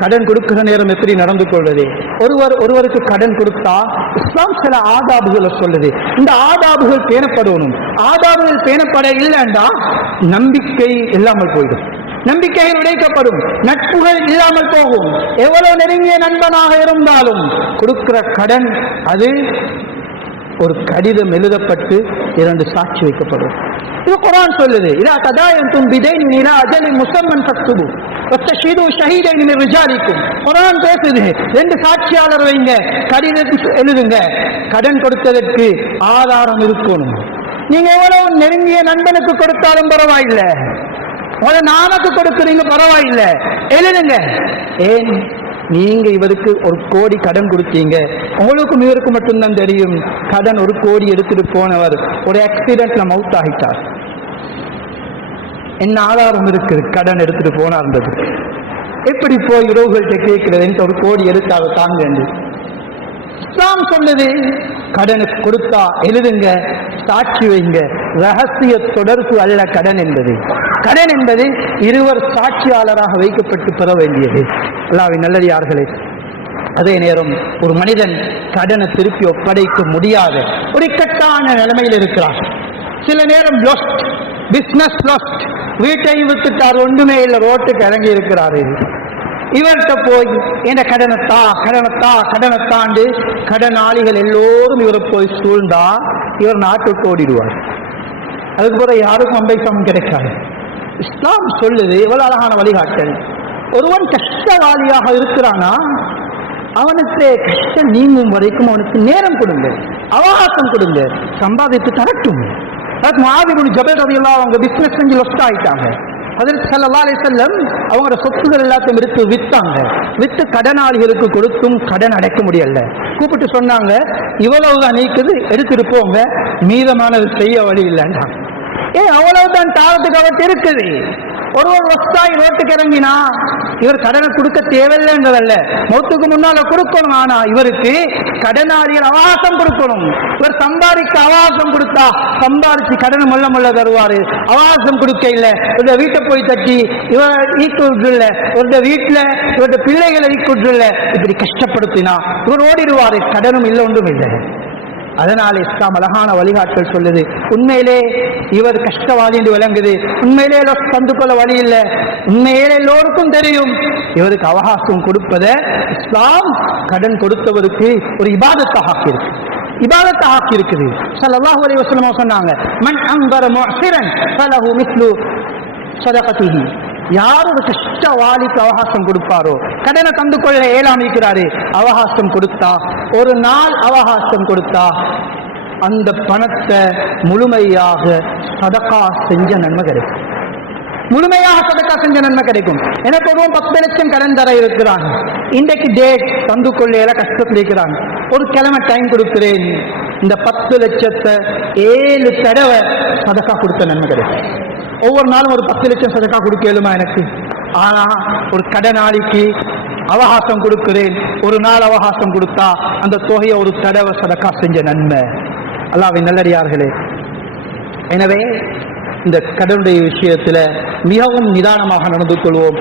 கடன் கொடுக்கிற நேரம் எப்படி நடந்து கொள்வது? ஒருவருக்கு கடன் கொடுத்தா இஸ்லாம் சில ஆதாபுகளை சொல்லுது. இந்த ஆதாபுகள் பேணப்படணும். ஆதாபுகள் பேணப்பட இல்லைண்டா நம்பிக்கை இல்லாமல் போயிடும், நம்பிக்கைகள் உடைக்கப்படும், நட்புகள் இல்லாமல் போகும். எவ்வளவு நெருங்கிய நண்பனாக இருந்தாலும் கொடுக்கிற கடன் அது ஒரு கடிதம் எழுதப்பட்டு 2 சாட்சி வைக்கப்படும். இது குர்ஆன் சொல்லுது. இதா ததாயன்தும் பிதைன் இலா அஜலின் முஸம்மன் ஃபக்துபு வஸ்தஷீது ஷஹீதைன் மின் ரிஜாலிக்கும். குர்ஆன் பேசுது, 2 சாட்சியாளர் வைங்க, கடிதம் எழுதுங்க. கடன் கொடுத்ததற்கு ஆதாரம் இருக்கணும். நீங்க எவ்வளவு நெருங்கிய நண்பனுக்கு கொடுத்தாலும் பரவாயில்லை, நானுக்கு கொடுக்குறீங்க பரவாயில்லை, எழுதுங்க. ஏன்? நீங்க இவருக்கு 1 கோடி கடன் கொடுத்தீங்க, உங்களுக்கும் இவருக்கு மட்டும்தான் தெரியும். கடன் 1 கோடி எடுத்துட்டு போனவர் ஒரு ஆக்சிடென்ட்ல மவுத் ஆகிட்டார். என்ன ஆதாரம் இருக்குது கடன் எடுத்துட்டு போனார்ன்றது? எப்படி போய் உறவுகள்கிட்ட கேட்கிறது? 1 கோடி எடுத்தாவை தாங்க என்று இஸ்லாம் சொல்லுது. கடனுக்கு கொடுத்தா எழுதுங்க, சாட்சி வைங்க. ரகசிய தொடர்பு அல்ல கடன் என்பது. கடன் என்பது இருவர் சாட்சியாளராக வைக்கப்பட்டு பெற வேண்டியது. அல்லாஹ்வின் நல்லடியார்களே, அதே நேரம் ஒரு மனிதன் கடனை திருப்பி ஒப்படைக்க முடியாத ஒரு இக்கட்டான நிலைமையில் இருக்கிறார். சில நேரம் லொஸ்ட், பிசினஸ் லொஸ்ட், வீட்டையும் விட்டுட்டார், ஒன்றுமே இல்லை, ரோட்டுக்கு இறங்கி இருக்கிறாரு. இவர்கிட்ட போய் என்ன கடனத்தாண்டு கடனாளிகள் எல்லோரும் இவரை போய் சூழ்ந்தா இவர் நாட்டுக்கு ஓடிடுவார். அதுக்கு பிறகு யாருக்கும் அம்பைசம் கிடைக்காது. இஸ்லாம் சொல்லுது, எவ்வளவு அழகான வழிகாட்டல். ஒருவன் கஷ்டவாளியாக இருக்கிறானா அவனுக்கு கஷ்டம் நீங்கும் வரைக்கும் அவனுக்கு நேரம் கொடுங்க, அவகாசம் கொடுங்க, சம்பாதித்து தரட்டும். முஆது ஜபல் ரலியல்லாஹு அவங்க பிசினஸ் செஞ்சு லொஸ்ட் ஆயிட்டாங்க. ஹஜ்ரத் ஸல்லல்லாஹு அலைஹி வஸல்லம் அவங்களோட சொத்துக்கள் எல்லாத்தையும் வித்தாங்க. வித்து கடனாளிகளுக்கு கொடுத்தும் கடன் அடைக்க முடியல. கூப்பிட்டு சொன்னாங்க, இவ்வளவுதான் நீக்குது, எடுத்துட்டு போங்க, மீதமானது செய்ய வழி இல்லைன்னா. அவ்வளவுதான் தாரத்துக்கு அவருக்கு இருக்குது. ஒருவர் வஸ்தாய் ரோட்டுக்கு இறங்கினா இவர் கடனை கொடுக்க தேவையில்லைன்றதல்ல, மௌத்துக்கு முன்னால கொடுக்கணும். ஆனா இவருக்கு கடனாளிகள் அவகாசம் கொடுக்கணும். இவர் சம்பாதிக்க அவகாசம் கொடுத்தா சம்பாதிச்சு கடனை மொல்ல தருவாரு. அவகாசம் கொடுக்க இல்லை, இவருடைய வீட்டை போய் தட்டி இவர் ஈக்குள்ள, இவருடைய வீட்டுல இவருடைய பிள்ளைகளை ஈக்குள்ள இப்படி கஷ்டப்படுத்தினா இவர் ஓடிடுவாரு. கடனும் இல்லை, ஒன்றும் இல்லை. அதனால இஸ்லாம் அழகான வழிகாட்டல் சொல்லுது. உண்மையிலே இவர் கஷ்டவாதி என்று விளங்குது, உண்மையிலே தந்து கொள்ள வழி இல்லை, உண்மையிலே எல்லோருக்கும் தெரியும். இவருக்கு அவகாசம் கொடுப்பதை இஸ்லாம் கடன் கொடுத்தவருக்கு ஒரு இபாதத்தாக ஆக்கியிருக்கு, இபாதத்தாக ஆக்கியிருக்குது. ஸல்லல்லாஹு அலைஹி வஸல்லம் சொன்னாங்க, மன் அன்தர முஅஸிரன் ஃபலஹு மிஸ்லு ஸதகதிஹி. யார் ஒரு கஷ்டவாளிக்கு அவகாசம் கொடுப்பாரோ, கடனை தந்து கொள்ள ஏலாமிக்கிறாரு, அவகாசம் கொடுத்தா, ஒரு நாள் அவகாசம் கொடுத்தா அந்த பணத்தை முழுமையாக சதகா செஞ்ச நன்மை கிடைக்கும். முழுமையாக சதகா செஞ்ச நன்மை கிடைக்கும். எனக்கு ஒரு 10 லட்சம் கடன் தர இருக்கிறாங்க, இன்றைக்கு டேட் தந்து கொள்ளையில கஷ்டத்தில் இருக்கிறாங்க, ஒரு கிழமை டைம் கொடுக்கிறேன், இந்த 10 லட்சத்தை 7 தடவை சதகா கொடுத்த நன்மை கிடைக்கும். ஒவ்வொரு நாளும் ஒரு 10 லட்சம் சதகா கொடுக்கலுமா எனக்கு? ஆனா ஒரு கடனாளிக்கு அவகாசம் கொடுக்கிறேன், ஒரு நாள் அவகாசம் கொடுத்தா அந்த தொகையை ஒரு தடவை சதகா செஞ்ச நன்மை. அல்லாஹ்வின் நல்லடியார்களே, எனவே இந்த கடனுடைய விஷயத்துல மிகவும் நிதானமாக நடந்து கொள்வோம்.